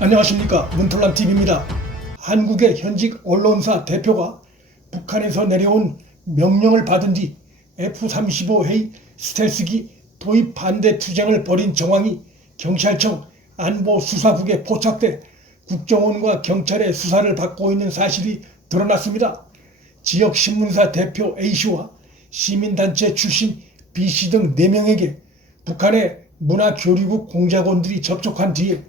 안녕하십니까 문털남 TV입니다. 한국의 현직 언론사 대표가 북한에서 내려온 명령을 받은 뒤 F-35A 스텔스기 도입 반대 투쟁을 벌인 정황이 경찰청 안보수사국에 포착돼 국정원과 경찰의 수사를 받고 있는 사실이 드러났습니다. 지역 신문사 대표 A씨와 시민단체 출신 B씨 등 4명에게 북한의 문화교류국 공작원들이 접촉한 뒤에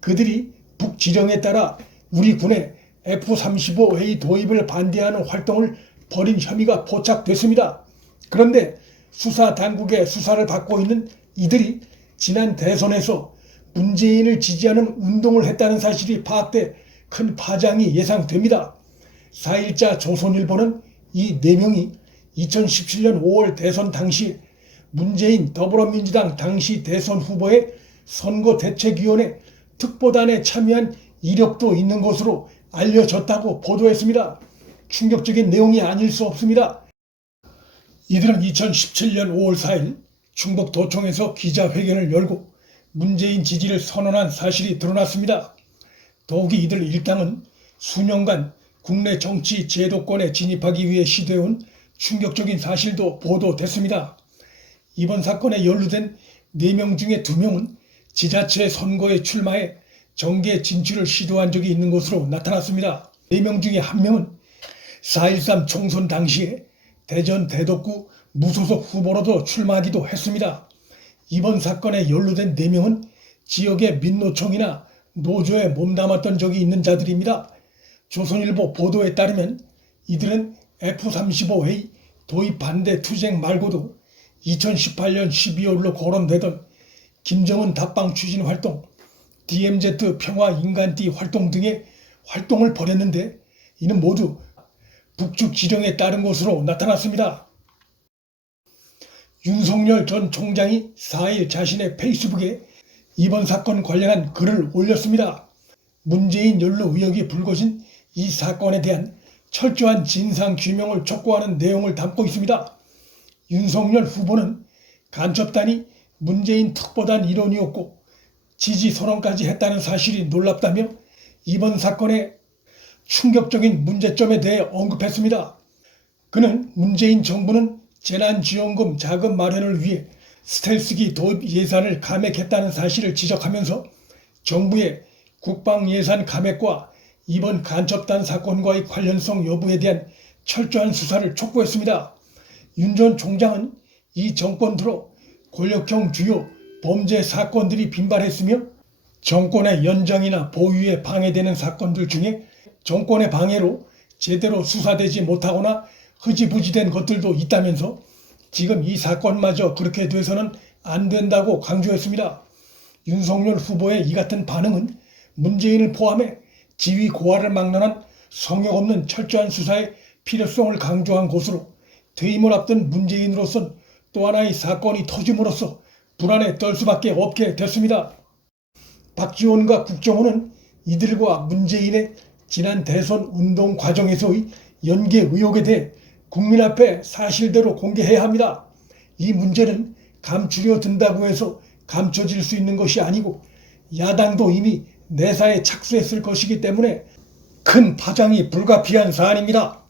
그들이 북지령에 따라 우리 군의 F-35A 도입을 반대하는 활동을 벌인 혐의가 포착됐습니다. 그런데 수사 당국의 수사를 받고 있는 이들이 지난 대선에서 문재인을 지지하는 운동을 했다는 사실이 파악돼 큰 파장이 예상됩니다. 4일자 조선일보는 이 4명이 2017년 5월 대선 당시 문재인 더불어민주당 당시 대선 후보의 선거대책위원회 특보단에 참여한 이력도 있는 것으로 알려졌다고 보도했습니다. 충격적인 내용이 아닐 수 없습니다. 이들은 2017년 5월 4일 충북 도청에서 기자회견을 열고 문재인 지지를 선언한 사실이 드러났습니다. 더욱이 이들 일당은 수년간 국내 정치 제도권에 진입하기 위해 시도해온 충격적인 사실도 보도됐습니다. 이번 사건에 연루된 4명 중에 2명은 지자체 선거에 출마해 정계 진출을 시도한 적이 있는 것으로 나타났습니다. 4명 중에 1명은 4.13 총선 당시에 대전 대덕구 무소속 후보로도 출마하기도 했습니다. 이번 사건에 연루된 4명은 지역의 민노총이나 노조에 몸담았던 적이 있는 자들입니다. 조선일보 보도에 따르면 이들은 F-35A 도입 반대 투쟁 말고도 2018년 12월로 거론되던 김정은 답방 추진 활동, DMZ 평화 인간띠 활동 등의 활동을 벌였는데 이는 모두 북측 지령에 따른 것으로 나타났습니다. 윤석열 전 총장이 4일 자신의 페이스북에 이번 사건 관련한 글을 올렸습니다. 문재인 연루 의혹이 불거진 이 사건에 대한 철저한 진상 규명을 촉구하는 내용을 담고 있습니다. 윤석열 후보는 간첩단이 문재인 특보단 일원이었고 지지 선언까지 했다는 사실이 놀랍다며 이번 사건의 충격적인 문제점에 대해 언급했습니다. 그는 문재인 정부는 재난지원금 자금 마련을 위해 스텔스기 도입 예산을 감액했다는 사실을 지적하면서 정부의 국방 예산 감액과 이번 간첩단 사건과의 관련성 여부에 대한 철저한 수사를 촉구했습니다. 윤 전 총장은 이 정권 들어 권력형 주요 범죄 사건들이 빈발했으며 정권의 연장이나 보유에 방해되는 사건들 중에 정권의 방해로 제대로 수사되지 못하거나 흐지부지된 것들도 있다면서 지금 이 사건마저 그렇게 돼서는 안 된다고 강조했습니다. 윤석열 후보의 이 같은 반응은 문재인을 포함해 지위 고하를 막론한 성역 없는 철저한 수사의 필요성을 강조한 것으로 퇴임을 앞둔 문재인으로선 또 하나의 사건이 터짐으로써 불안에 떨 수밖에 없게 됐습니다. 박지원과 국정원은 이들과 문재인의 지난 대선 운동 과정에서의 연계 의혹에 대해 국민 앞에 사실대로 공개해야 합니다. 이 문제는 감추려 든다고 해서 감춰질 수 있는 것이 아니고 야당도 이미 내사에 착수했을 것이기 때문에 큰 파장이 불가피한 사안입니다.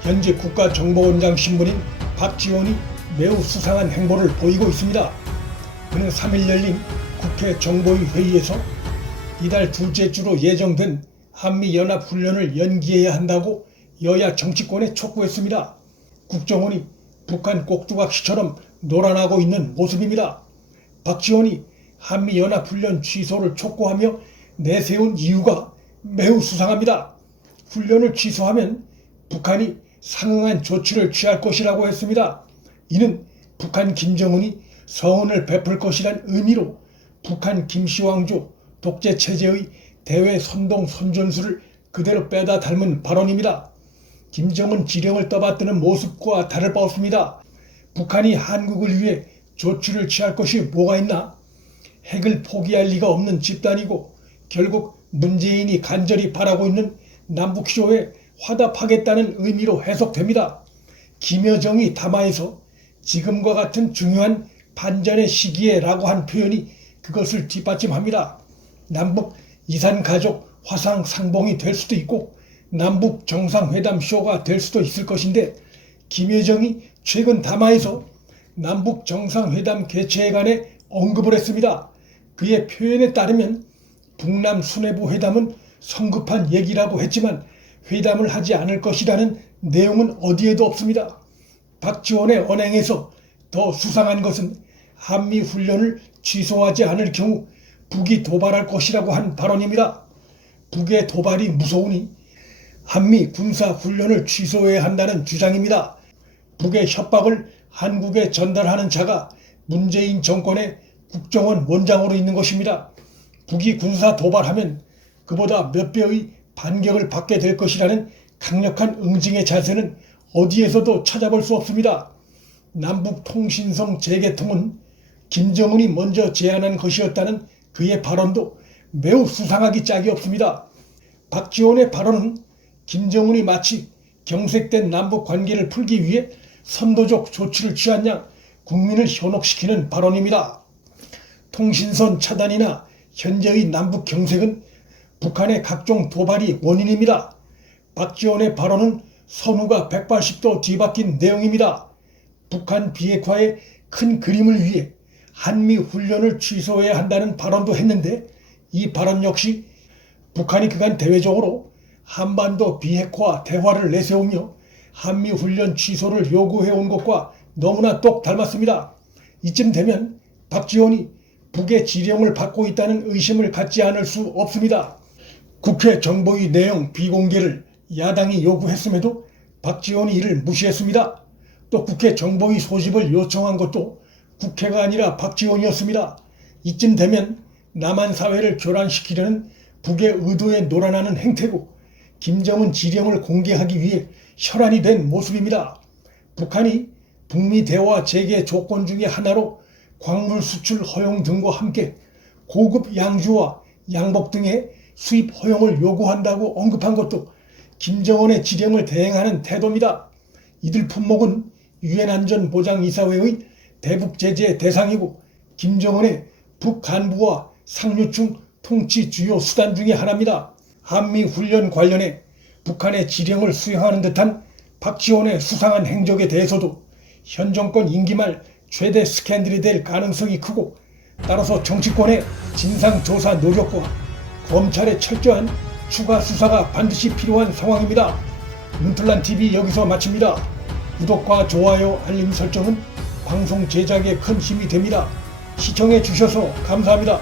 현재 국가정보원장 신분인 박지원이 매우 수상한 행보를 보이고 있습니다. 그는 3일 열린 국회 정보위 회의에서 이달 둘째 주로 예정된 한미연합훈련을 연기해야 한다고 여야 정치권에 촉구했습니다. 국정원이 북한 꼭두각시처럼 놀아나고 있는 모습입니다. 박지원이 한미연합훈련 취소를 촉구하며 내세운 이유가 매우 수상합니다. 훈련을 취소하면 북한이 상응한 조치를 취할 것이라고 했습니다. 이는 북한 김정은이 서운을 베풀 것이란 의미로 북한 김시왕조 독재 체제의 대외 선동 선전수를 그대로 빼다 닮은 발언입니다. 김정은 지령을 떠받드는 모습과 다를 바 없습니다. 북한이 한국을 위해 조치를 취할 것이 뭐가 있나? 핵을 포기할 리가 없는 집단이고 결국 문재인이 간절히 바라고 있는 남북쇼에 화답하겠다는 의미로 해석됩니다. 김여정이 담화에서 지금과 같은 중요한 반전의 시기에 라고 한 표현이 그것을 뒷받침합니다. 남북 이산 가족 화상 상봉이 될 수도 있고 남북 정상회담 쇼가 될 수도 있을 것인데 김여정이 최근 담화에서 남북 정상회담 개최에 관해 언급을 했습니다. 그의 표현에 따르면 북남 수뇌부 회담은 성급한 얘기라고 했지만 회담을 하지 않을 것이라는 내용은 어디에도 없습니다. 박지원의 언행에서 더 수상한 것은 한미 훈련을 취소하지 않을 경우 북이 도발할 것이라고 한 발언입니다. 북의 도발이 무서우니 한미 군사 훈련을 취소해야 한다는 주장입니다. 북의 협박을 한국에 전달하는 자가 문재인 정권의 국정원 원장으로 있는 것입니다. 북이 군사 도발하면 그보다 몇 배의 반격을 받게 될 것이라는 강력한 응징의 자세는 어디에서도 찾아볼 수 없습니다. 남북 통신성 재개통은 김정은이 먼저 제안한 것이었다는 그의 발언도 매우 수상하기 짝이 없습니다. 박지원의 발언은 김정은이 마치 경색된 남북 관계를 풀기 위해 선도적 조치를 양 국민을 현혹시키는 발언입니다. 통신선 차단이나 현재의 남북 경색은 북한의 각종 도발이 원인입니다. 박지원의 발언은 선우가 180도 뒤바뀐 내용입니다. 북한 비핵화의 큰 그림을 위해 한미 훈련을 취소해야 한다는 발언도 했는데 이 발언 역시 북한이 그간 대외적으로 한반도 비핵화 대화를 내세우며 한미 훈련 취소를 요구해 온 것과 너무나 똑 닮았습니다. 이쯤 되면 박지원이 북의 지령을 받고 있다는 의심을 갖지 않을 수 없습니다. 국회 정보위 내용 비공개를 야당이 요구했음에도 박지원이 이를 무시했습니다. 또 국회 정보위 소집을 요청한 것도 국회가 아니라 박지원이었습니다. 이쯤 되면 남한 사회를 교란시키려는 북의 의도에 놀아나는 행태고 김정은 지령을 공개하기 위해 혈안이 된 모습입니다. 북한이 북미 대화 재개 조건 중의 하나로 광물 수출 허용 등과 함께 고급 양주와 양복 등의 수입 허용을 요구한다고 언급한 것도 김정은의 지령을 대행하는 태도입니다. 이들 품목은 유엔 안전보장이사회의 대북 제재 대상이고 김정은의 북 간부와 상류층 통치 주요 수단 중의 하나입니다. 한미 훈련 관련해 북한의 지령을 수행하는 듯한 박지원의 수상한 행적에 대해서도 현 정권 임기 말 최대 스캔들이 될 가능성이 크고 따라서 정치권의 진상조사 노력과 검찰의 철저한 추가 수사가 반드시 필요한 상황입니다. 문틀란 TV 여기서 마칩니다. 구독과 좋아요, 알림 설정은 방송 제작에 큰 힘이 됩니다. 시청해 주셔서 감사합니다.